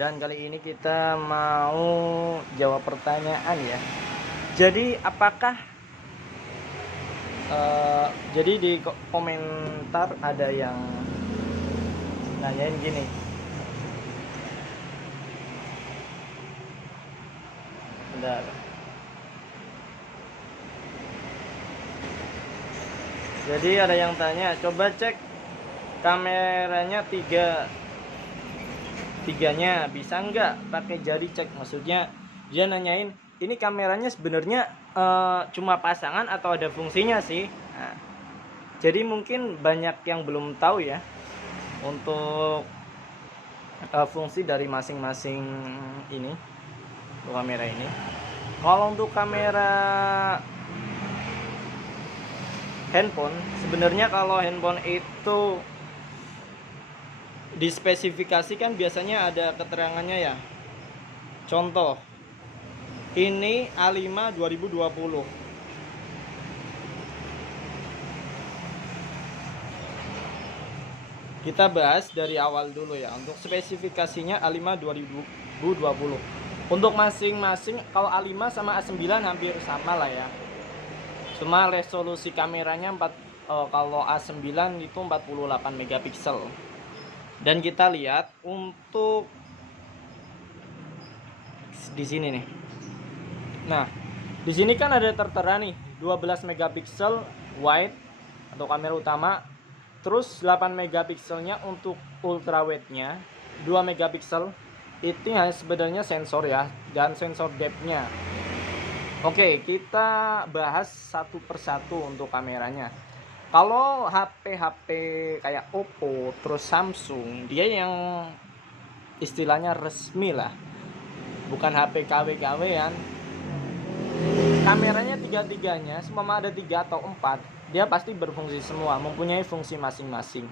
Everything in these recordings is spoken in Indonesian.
Dan kali ini kita mau jawab pertanyaan ya. Jadi apakah jadi di komentar ada yang nanyain gini. Bentar. Jadi ada yang tanya, coba cek kameranya tiganya bisa nggak pakai jari cek. Maksudnya dia nanyain ini kameranya sebenarnya cuma pasangan atau ada fungsinya sih. Nah, jadi mungkin banyak yang belum tahu ya untuk fungsi dari masing-masing ini untuk kamera ini. Kalau untuk kamera handphone, sebenarnya kalau handphone itu dispesifikasikan biasanya ada keterangannya ya. Contoh, ini A5 2020. Kita bahas dari awal dulu ya. Untuk spesifikasinya A5 2020. Untuk masing-masing, kalau A5 sama A9 hampir sama lah ya. Cuma resolusi kameranya kalau A9 itu 48 megapiksel. Dan kita lihat untuk di sini nih. Nah, di sini kan ada tertera nih 12 megapiksel wide atau kamera utama. Terus 8 megapikselnya untuk ultrawide-nya, 2 megapiksel itu hanya sebenarnya sensor ya, dan sensor depth-nya. Oke, kita bahas satu persatu untuk kameranya. Kalau HP kayak Oppo, terus Samsung, dia yang istilahnya resmi lah, bukan HP KW-KW-an. Kameranya tiga-tiganya, semua ada 3 atau 4, dia pasti berfungsi semua, mempunyai fungsi masing-masing.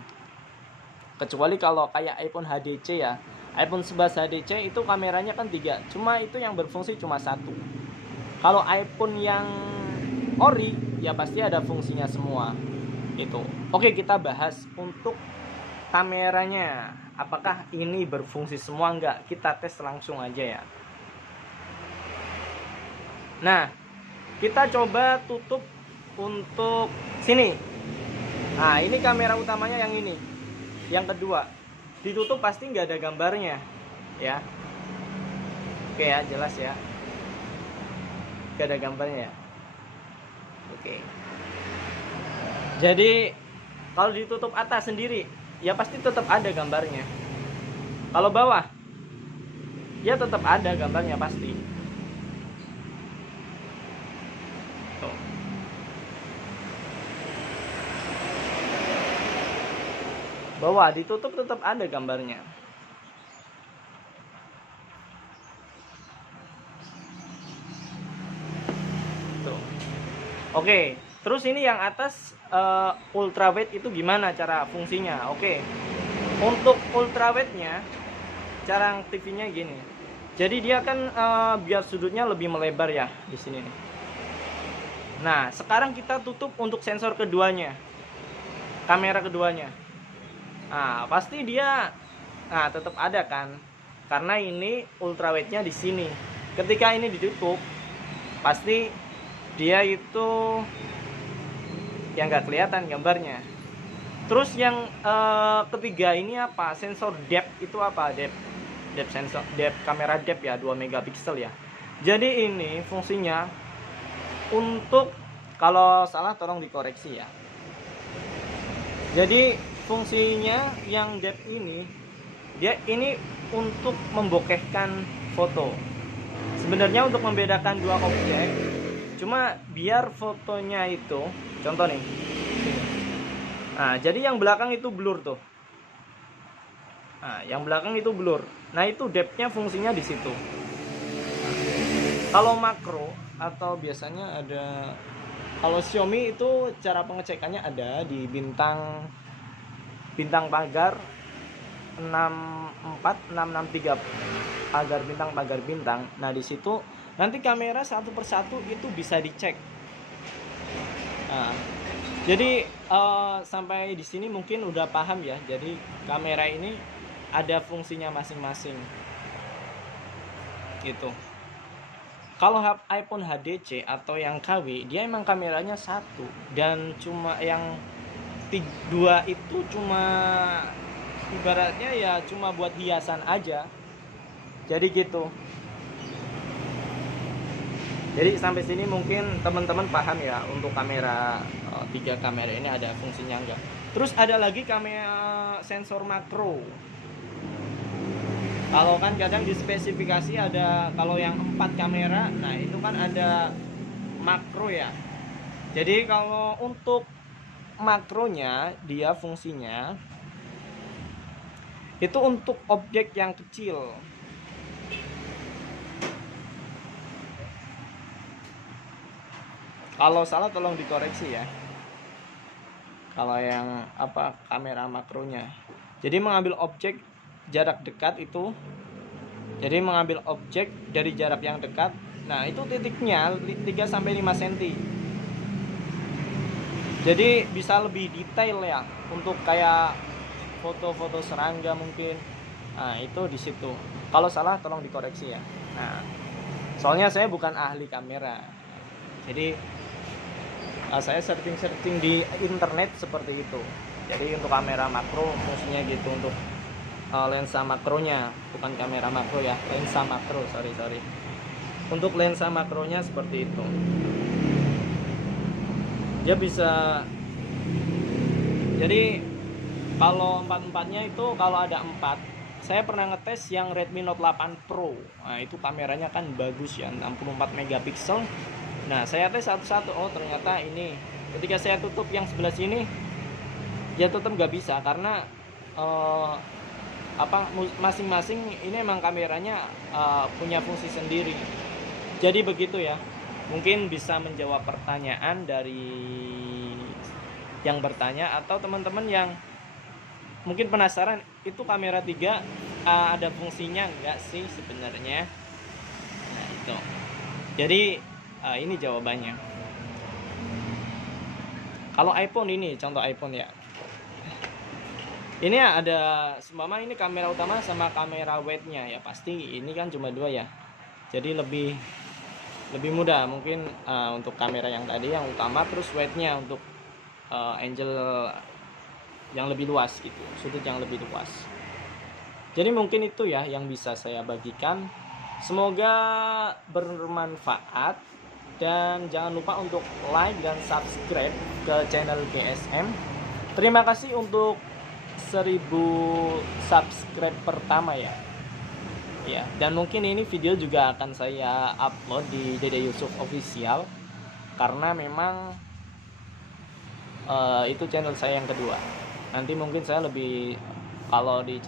Kecuali kalau kayak iPhone HDC ya, iPhone 11 HDC itu kameranya kan 3, cuma itu yang berfungsi cuma 1. Kalau iPhone yang ori ya pasti ada fungsinya semua itu. Oke, kita bahas untuk kameranya, apakah ini berfungsi semua enggak. Kita tes langsung aja ya. Nah, kita coba tutup untuk sini. Nah, ini kamera utamanya yang ini, yang kedua. Ditutup pasti nggak ada gambarnya ya. Oke ya, jelas ya, nggak ada gambarnya ya. Oke, jadi kalau ditutup atas sendiri ya pasti tetap ada gambarnya. Kalau bawah ya tetap ada gambarnya pasti. Tuh. Bawah ditutup tetap ada gambarnya. Tuh. Oke, terus ini yang atas ultrawide itu gimana cara fungsinya? Oke, untuk ultrawide-nya cara aktifnya gini. Jadi dia kan biar sudutnya lebih melebar ya di sini nih. Nah, sekarang kita tutup untuk sensor keduanya, kamera keduanya. Nah, pasti dia tetap ada kan, karena ini ultrawide-nya di sini. Ketika ini ditutup, pasti dia itu yang nggak kelihatan gambarnya. Terus yang ketiga ini apa? Sensor depth itu apa? Depth sensor, depth kamera depth ya, 2 megapiksel ya. Jadi ini fungsinya untuk, kalau salah tolong dikoreksi ya. Jadi fungsinya yang depth ini, dia ini untuk membokehkan foto. Sebenarnya untuk membedakan dua objek, cuma biar fotonya itu, contoh nih, nah jadi yang belakang itu blur tuh. Nah, yang belakang itu blur. Nah, itu depth-nya fungsinya di situ. Kalau makro atau biasanya ada, kalau Xiaomi itu cara pengecekannya ada di bintang pagar 64 663, pagar bintang. Nah, di situ nanti kamera satu persatu itu bisa dicek. Nah, jadi sampai di sini mungkin udah paham ya. Jadi kamera ini ada fungsinya masing-masing. gitu. Kalau iPhone HDC atau yang KW, dia emang kameranya satu, dan cuma yang dua itu cuma ibaratnya ya cuma buat hiasan aja. Jadi gitu. Jadi sampai sini mungkin teman-teman paham ya untuk kamera, tiga kamera ini ada fungsinya enggak. Terus ada lagi kamera sensor makro. Kalau kan kadang di spesifikasi ada, kalau yang 4 kamera, nah itu kan ada makro ya. Jadi kalau untuk makronya, dia fungsinya itu untuk objek yang kecil. Kalau salah tolong dikoreksi ya. Kalau yang kamera makronya. Jadi mengambil objek jarak dekat itu. Jadi mengambil objek dari jarak yang dekat. Nah, itu titiknya 3 sampai 5 cm. Jadi bisa lebih detail ya untuk kayak foto-foto serangga mungkin. Nah, itu di situ. Kalau salah tolong dikoreksi ya. Nah, soalnya saya bukan ahli kamera. Jadi saya searching di internet seperti itu. Jadi untuk kamera makro fungsinya gitu, untuk lensa makronya, bukan kamera makro ya, lensa makro, sorry. Untuk lensa makronya seperti itu. Dia bisa, jadi kalau 4-4-nya itu, kalau ada 4, saya pernah ngetes yang Redmi Note 8 Pro. Nah, itu kameranya kan bagus ya, 64 megapiksel. Nah, saya tes satu-satu. Oh, ternyata ini. Ketika saya tutup yang sebelah sini, ya tetap nggak bisa karena masing-masing ini emang kameranya punya fungsi sendiri. Jadi begitu ya. Mungkin bisa menjawab pertanyaan dari yang bertanya, atau teman-teman yang mungkin penasaran itu kamera 3 ada fungsinya enggak sih sebenarnya. Nah, itu. Jadi ini jawabannya. Kalau iPhone ini, contoh iPhone ya. Ini ada seumpama ini kamera utama sama kamera wide-nya ya, pasti ini kan cuma 2 ya. Jadi lebih mudah mungkin untuk kamera yang tadi yang utama, terus wide-nya untuk angle yang lebih luas gitu, sudut yang lebih luas. Jadi mungkin itu ya yang bisa saya bagikan. Semoga bermanfaat. Dan jangan lupa untuk like dan subscribe ke channel GSM. Terima kasih untuk 1000 subscribe pertama ya. Ya, dan mungkin ini video juga akan saya upload di Dede Yusuf Official, karena memang itu channel saya yang kedua. Nanti mungkin saya lebih, kalau di